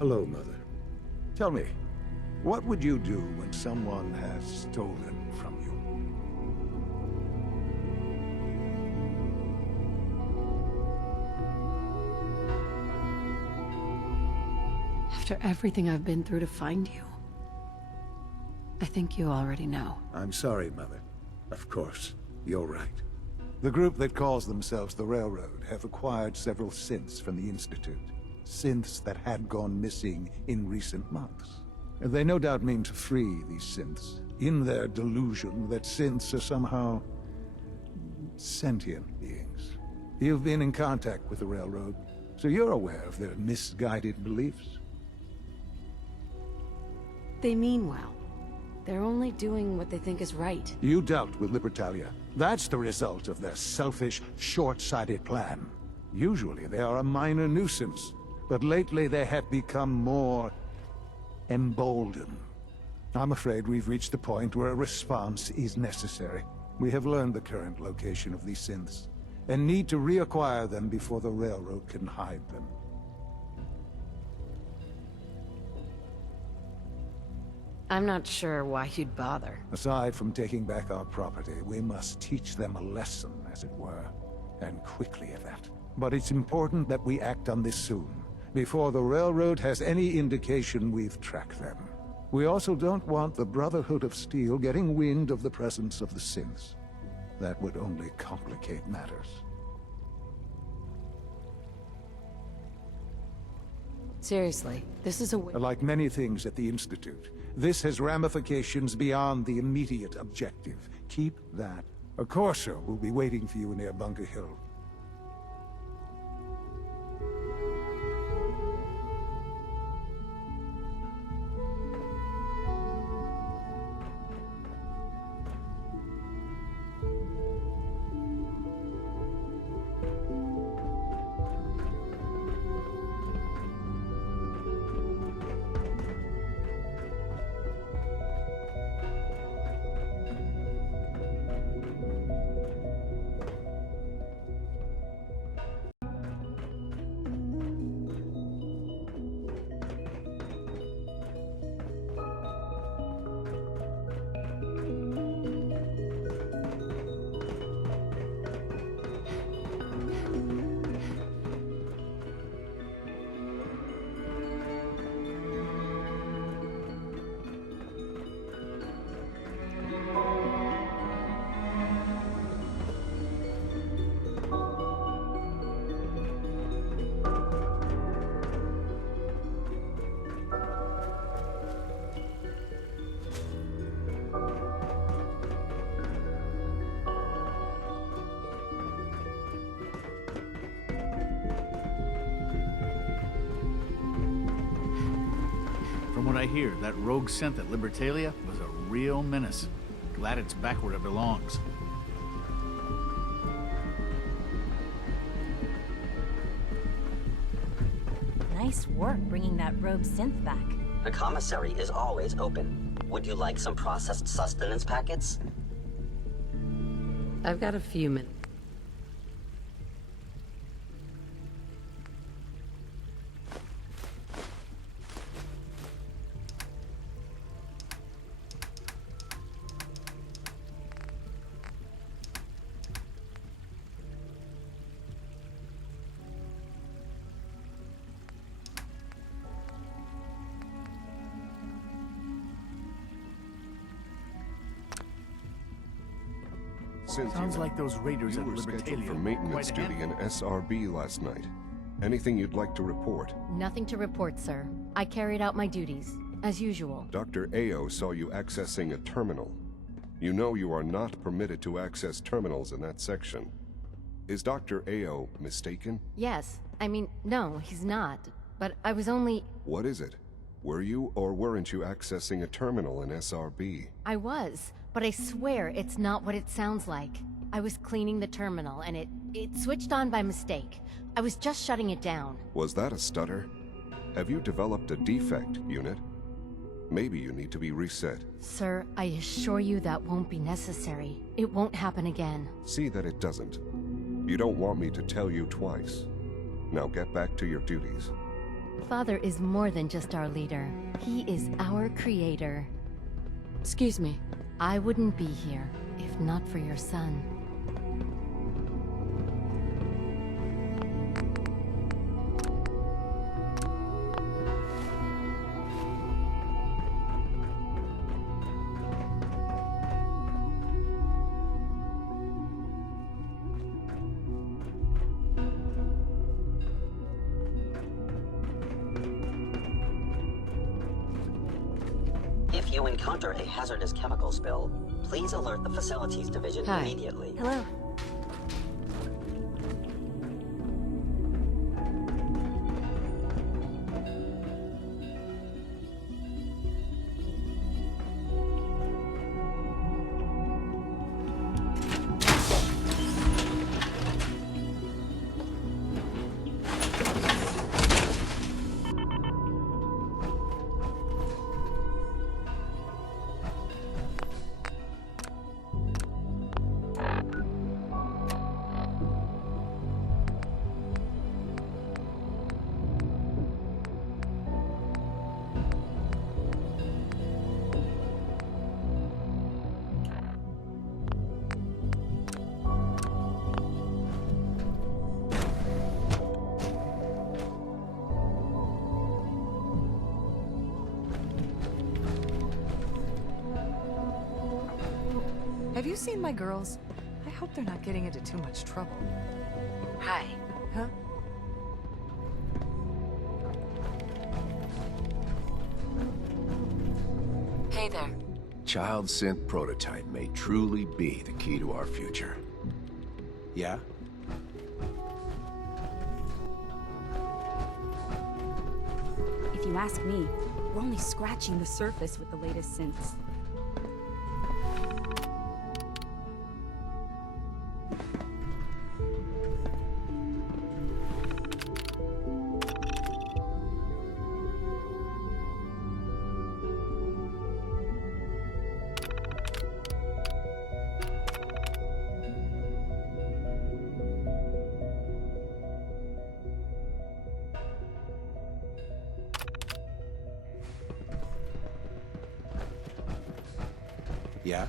Hello, Mother. Tell me, what would you do when someone has stolen from you? After everything I've been through to find you, I think you already know. I'm sorry, Mother. Of course, you're right. The group that calls themselves the Railroad have acquired several synths from the Institute. Synths that had gone missing in recent months. They no doubt mean to free these synths, in their delusion that synths are somehow sentient beings. You've been in contact with the Railroad, so you're aware of their misguided beliefs. They mean well. They're only doing what they think is right. You dealt with Libertalia. That's the result of their selfish, short-sighted plan. Usually they are a minor nuisance, but lately they have become more emboldened. I'm afraid we've reached the point where a response is necessary. We have learned the current location of these synths, and need to reacquire them before the Railroad can hide them. I'm not sure why you'd bother. Aside from taking back our property, we must teach them a lesson, as it were, and quickly at that. But it's important that we act on this soon, before the Railroad has any indication we've tracked them. We also don't want the Brotherhood of Steel getting wind of the presence of the synths. That would only complicate matters. Seriously, this is a Like many things at the Institute, this has ramifications beyond the immediate objective. Keep that. A Corso will be waiting for you near Bunker Hill. From what I hear, that rogue synth at Libertalia was a real menace. Glad it's back where it belongs. Nice work bringing that rogue synth back. The commissary is always open. Would you like some processed sustenance packets? I've got a few minutes. Sounds like those raiders You at were scheduled Libertalia. for maintenance Quite a duty in SRB last night. Anything you'd like to report? Nothing to report, sir. I carried out my duties, as usual. Dr. Ao saw you accessing a terminal. You know you are not permitted to access terminals in that section. Is Dr. Ao mistaken? Yes. I mean, no, he's not. But I was only... What is it? Were you or weren't you accessing a terminal in SRB? I was, but I swear it's not what it sounds like. I was cleaning the terminal, and it switched on by mistake. I was just shutting it down. Was that a stutter? Have you developed a defect, Unit? Maybe you need to be reset. Sir, I assure you that won't be necessary. It won't happen again. See that it doesn't. You don't want me to tell you twice. Now get back to your duties. Father is more than just our leader. He is our creator. Excuse me. I wouldn't be here if not for your son. If you encounter a hazardous chemical spill, please alert the Facilities Division Hi. immediately. Hello. Have you seen my girls? I hope they're not getting into too much trouble. Hi. Huh? Hey there. Child synth prototype may truly be the key to our future. Yeah? If you ask me, we're only scratching the surface with the latest synths. Yeah?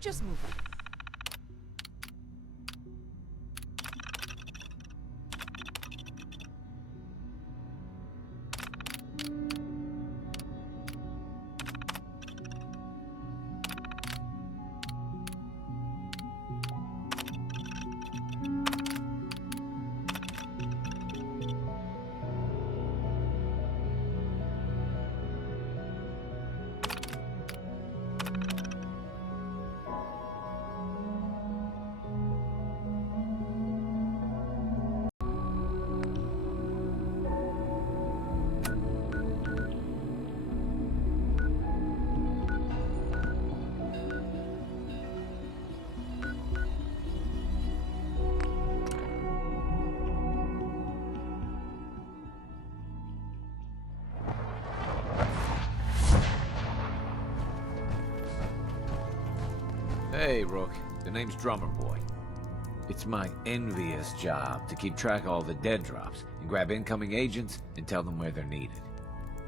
Just move on. Hey, Rook. The name's Drummer Boy. It's my envious job to keep track of all the dead drops and grab incoming agents and tell them where they're needed.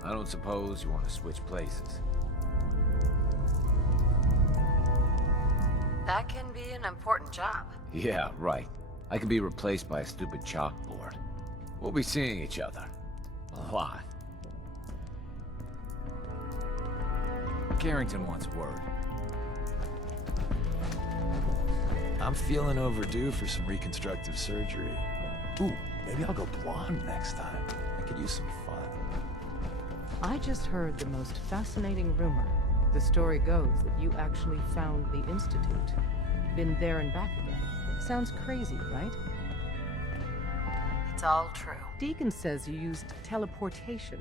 I don't suppose you want to switch places. That can be an important job. Yeah, right. I can be replaced by a stupid chalkboard. We'll be seeing each other. A lot. Carrington wants a word. I'm feeling overdue for some reconstructive surgery. Ooh, maybe I'll go blonde next time. I could use some fun. I just heard the most fascinating rumor. The story goes that you actually found the Institute. Been there and back again. Sounds crazy, right? It's all true. Deacon says you used teleportation.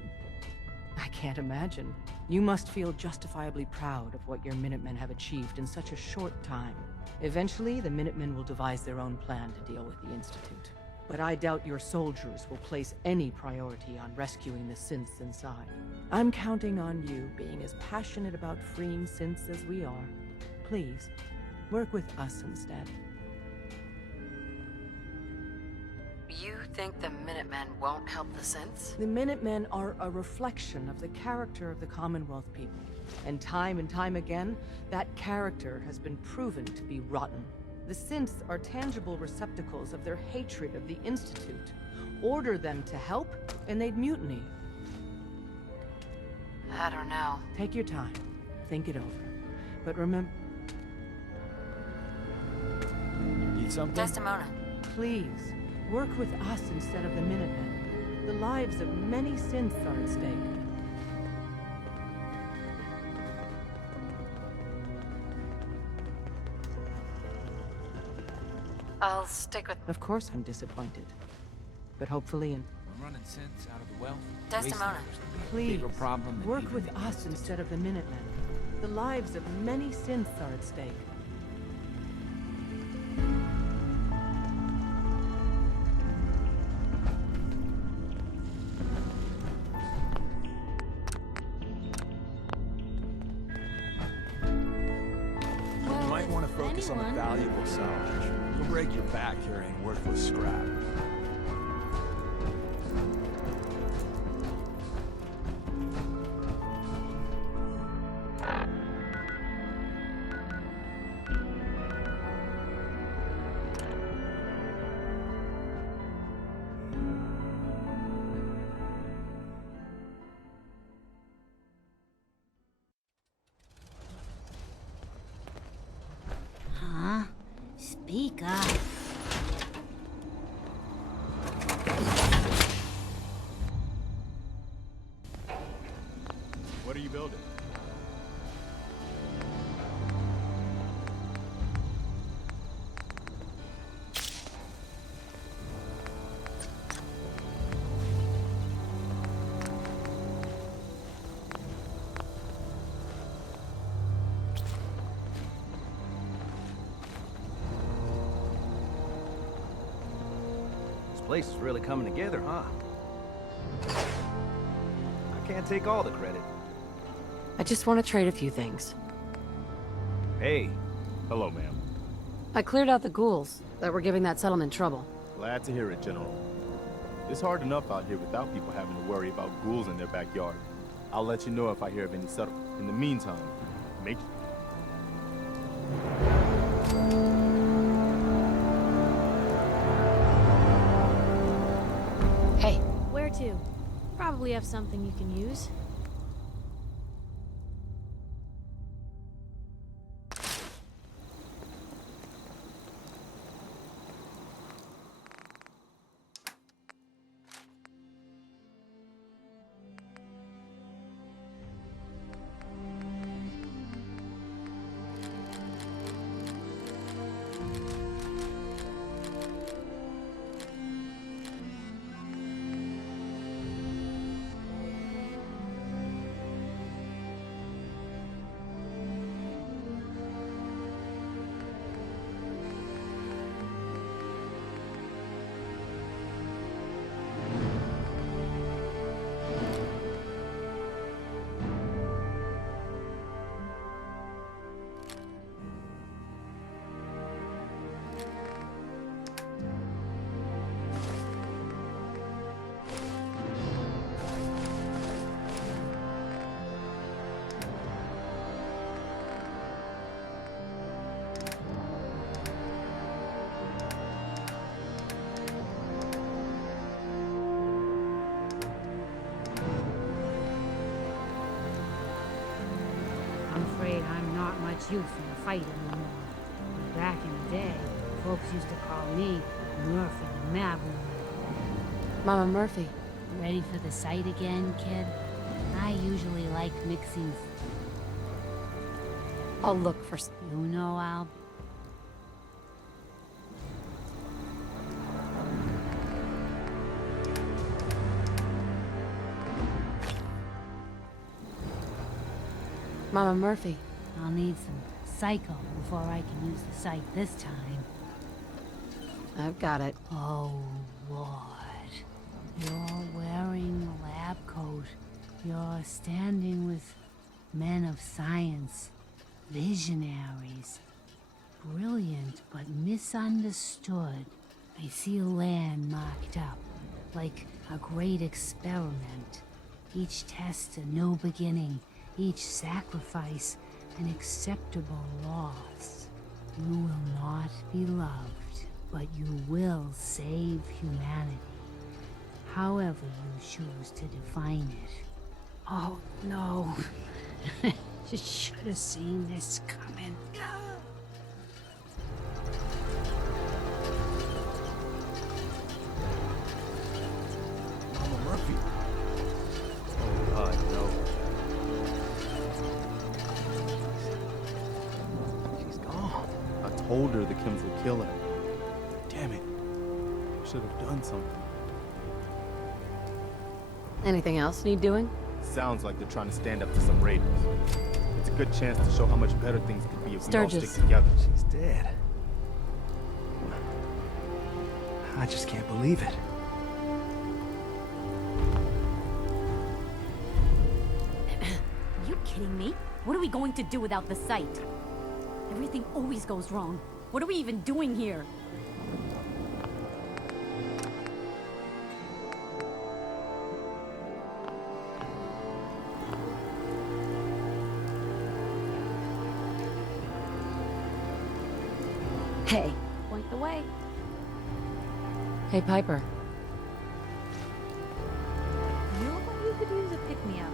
I can't imagine. You must feel justifiably proud of what your Minutemen have achieved in such a short time. Eventually, the Minutemen will devise their own plan to deal with the Institute. But I doubt your soldiers will place any priority on rescuing the synths inside. I'm counting on you being as passionate about freeing synths as we are. Please, work with us instead. You think the Minutemen won't help the synths? The Minutemen are a reflection of the character of the Commonwealth people. And time again, that character has been proven to be rotten. The synths are tangible receptacles of their hatred of the Institute. Order them to help, and they'd mutiny. I don't know. Take your time. Think it over. But remember... Need something? Desdemona. Please, work with us instead of the Minutemen. The lives of many synths are at stake. I'll stick with... Of course I'm disappointed. But hopefully in... We're running synths out of the well. Desdemona. Please, Bigger problem than work even with the us Institute. instead of the Minutemen. The lives of many synths are at stake. You might want to focus on the valuable salvage. You'll break your back carrying worthless scrap. Huh? Speak up. What are you building? Place is really coming together, huh? I can't take all the credit. I just want to trade a few things. Hey. Hello, ma'am. I cleared out the ghouls that were giving that settlement trouble. Glad to hear it, General. It's hard enough out here without people having to worry about ghouls in their backyard. I'll let you know if I hear of any settlement. In the meantime, make... Hey. Where to? Probably have something you can use. I'm afraid I'm not much use in the fight anymore. But back in the day, folks used to call me Murphy the Mad Woman. Mama Murphy. Ready for the sight again, kid? I usually like mixing... I'll look for... You know I'll... Mama Murphy. I'll need some psycho before I can use the sight this time. I've got it. Oh, Lord. You're wearing a lab coat. You're standing with men of science, visionaries. Brilliant, but misunderstood. I see a land marked up, like a great experiment. Each test a new beginning, each sacrifice an acceptable loss. You will not be loved, but you will save humanity. However you choose to define it. Oh no. You should have seen this coming. Mama Murphy. Oh God, no. She's gone. I told her the Kims would kill her. Damn it. I should have done something. Anything else need doing? Sounds like they're trying to stand up to some raiders. It's a good chance to show how much better things could be if we all stick together. She's dead. I just can't believe it. Are you kidding me? What are we going to do without the site? Everything always goes wrong. What are we even doing here? Hey. Point the way. Hey, Piper. You look like you could use a pick-me-up.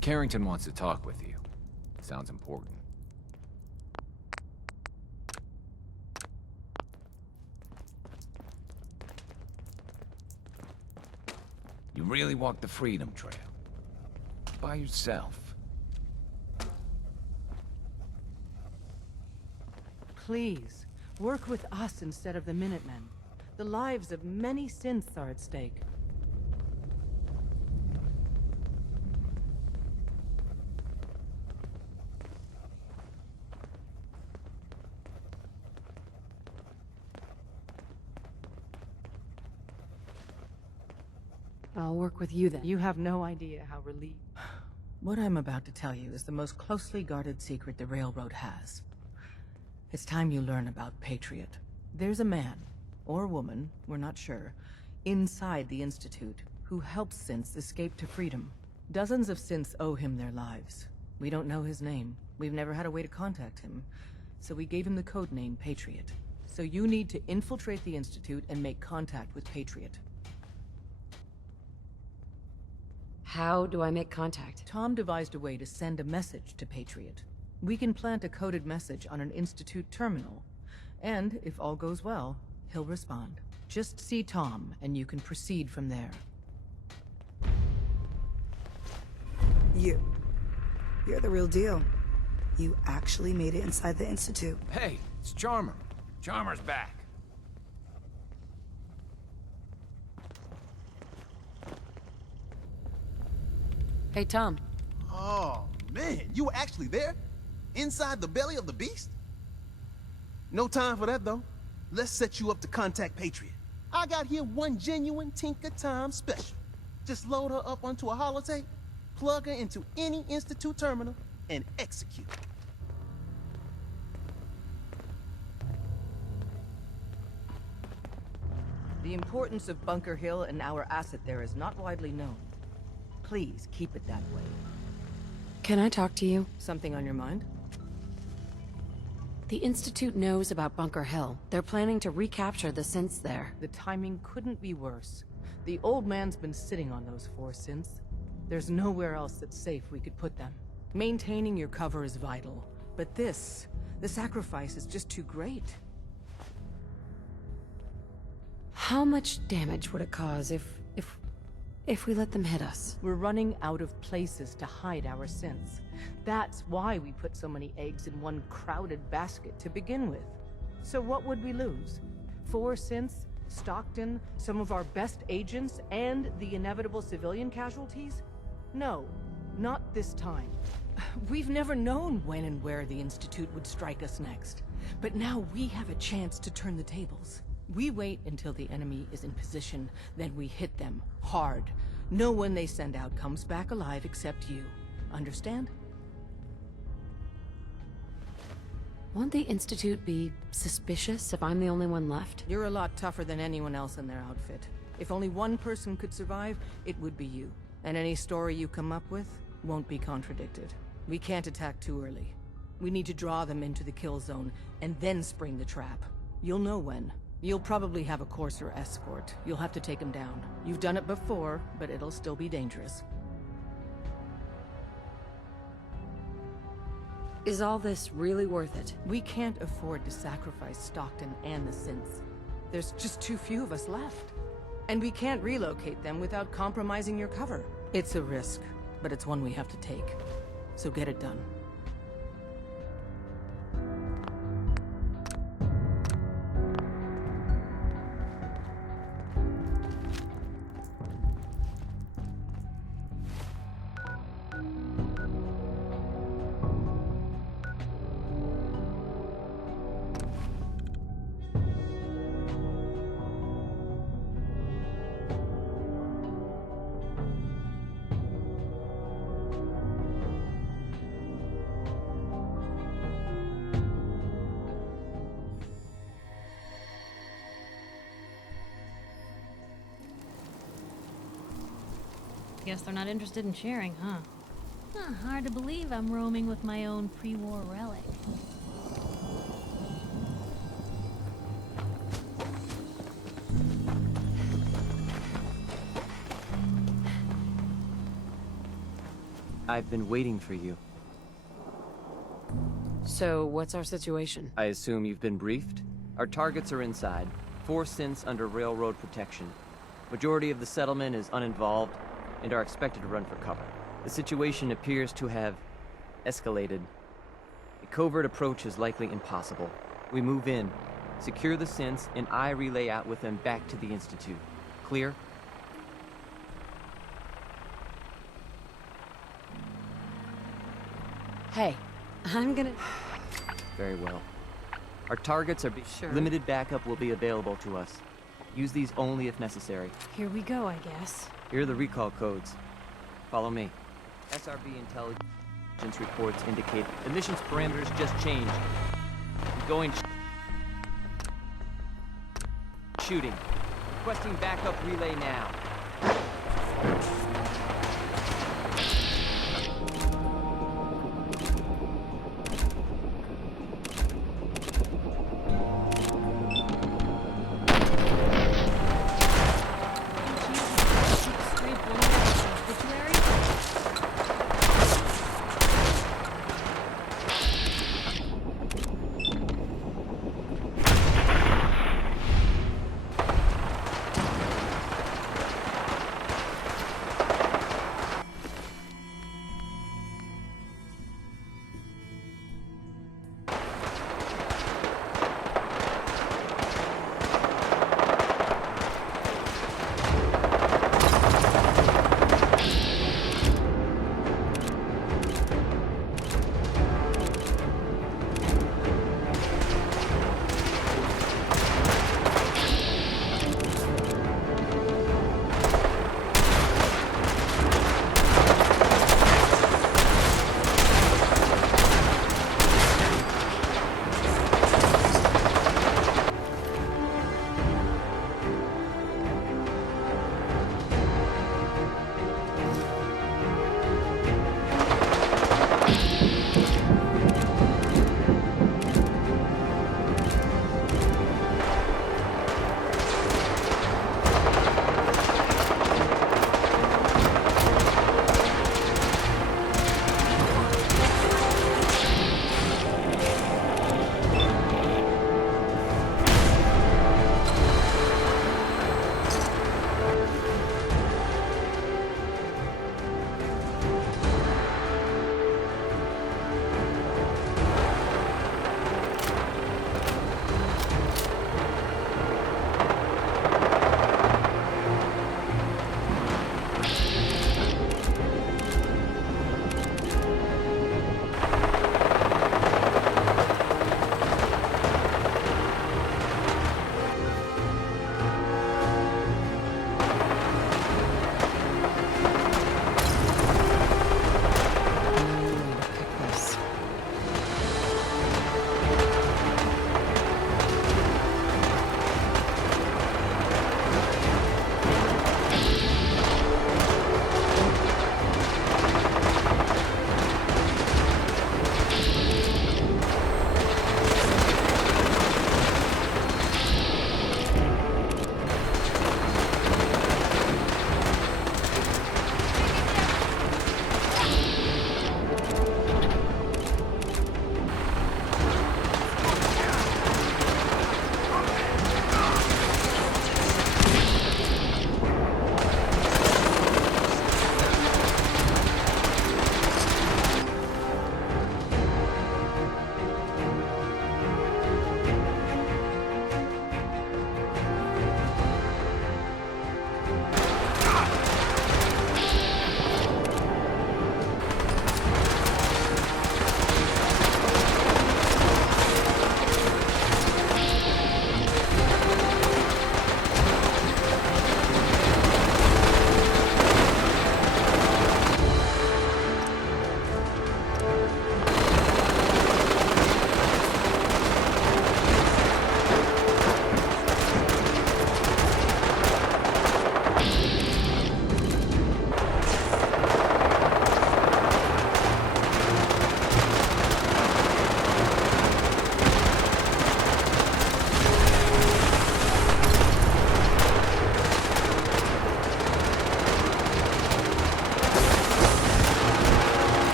Carrington wants to talk with you. Sounds important. You really walked the Freedom Trail. By yourself. Please, work with us instead of the Minutemen. The lives of many synths are at stake. I'll work with you then. You have no idea how relieved. What I'm about to tell you is the most closely guarded secret the Railroad has. It's time you learn about Patriot. There's a man, or woman, we're not sure, inside the Institute who helps synths escape to freedom. Dozens of synths owe him their lives. We don't know his name. We've never had a way to contact him. So we gave him the code name Patriot. So you need to infiltrate the Institute and make contact with Patriot. How do I make contact? Tom devised a way to send a message to Patriot. We can plant a coded message on an Institute terminal. And, if all goes well, he'll respond. Just see Tom, and you can proceed from there. You're the real deal. You actually made it inside the Institute. Hey, it's Charmer. Charmer's back. Hey, Tom. Oh, man, you were actually there? Inside the belly of the beast? No time for that, though. Let's set you up to contact Patriot. I got here one genuine Tinker Time special. Just load her up onto a holotape, plug her into any Institute terminal, and execute. The importance of Bunker Hill and our asset there is not widely known. Please keep it that way. Can I talk to you? Something on your mind? The Institute knows about Bunker Hill. They're planning to recapture the synths there. The timing couldn't be worse. The old man's been sitting on those 4 synths. There's nowhere else that's safe we could put them. Maintaining your cover is vital. But the sacrifice is just too great. How much damage would it cause if we let them hit us? We're running out of places to hide our synths. That's why we put so many eggs in one crowded basket to begin with. So what would we lose? 4 synths, Stockton, some of our best agents, and the inevitable civilian casualties? No, not this time. We've never known when and where the Institute would strike us next. But now we have a chance to turn the tables. We wait until the enemy is in position, then we hit them hard. No one they send out comes back alive except you. Understand? Won't the Institute be suspicious if I'm the only one left? You're a lot tougher than anyone else in their outfit. If only one person could survive, it would be you. And any story you come up with won't be contradicted. We can't attack too early. We need to draw them into the kill zone, and then spring the trap. You'll know when. You'll probably have a Courser escort. You'll have to take him down. You've done it before, but it'll still be dangerous. Is all this really worth it? We can't afford to sacrifice Stockton and the synths. There's just too few of us left. And we can't relocate them without compromising your cover. It's a risk, but it's one we have to take. So get it done. Guess they're not interested in sharing, huh? Hard to believe I'm roaming with my own pre-war relic. I've been waiting for you. So, what's our situation? I assume you've been briefed? Our targets are inside. 4 synths under railroad protection. Majority of the settlement is uninvolved and are expected to run for cover. The situation appears to have escalated. A covert approach is likely impossible. We move in, secure the synths, and I relay out with them back to the Institute. Clear? Hey, I'm gonna... Very well. Our targets are Sure. Limited backup will be available to us. Use these only if necessary. Here we go, I guess. Here are the recall codes. Follow me. SRB intelligence reports indicate the mission's parameters just changed. We're going shooting. Requesting backup relay now.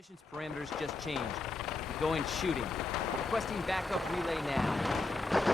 Mission's parameters just changed. Going shooting. Requesting backup relay now.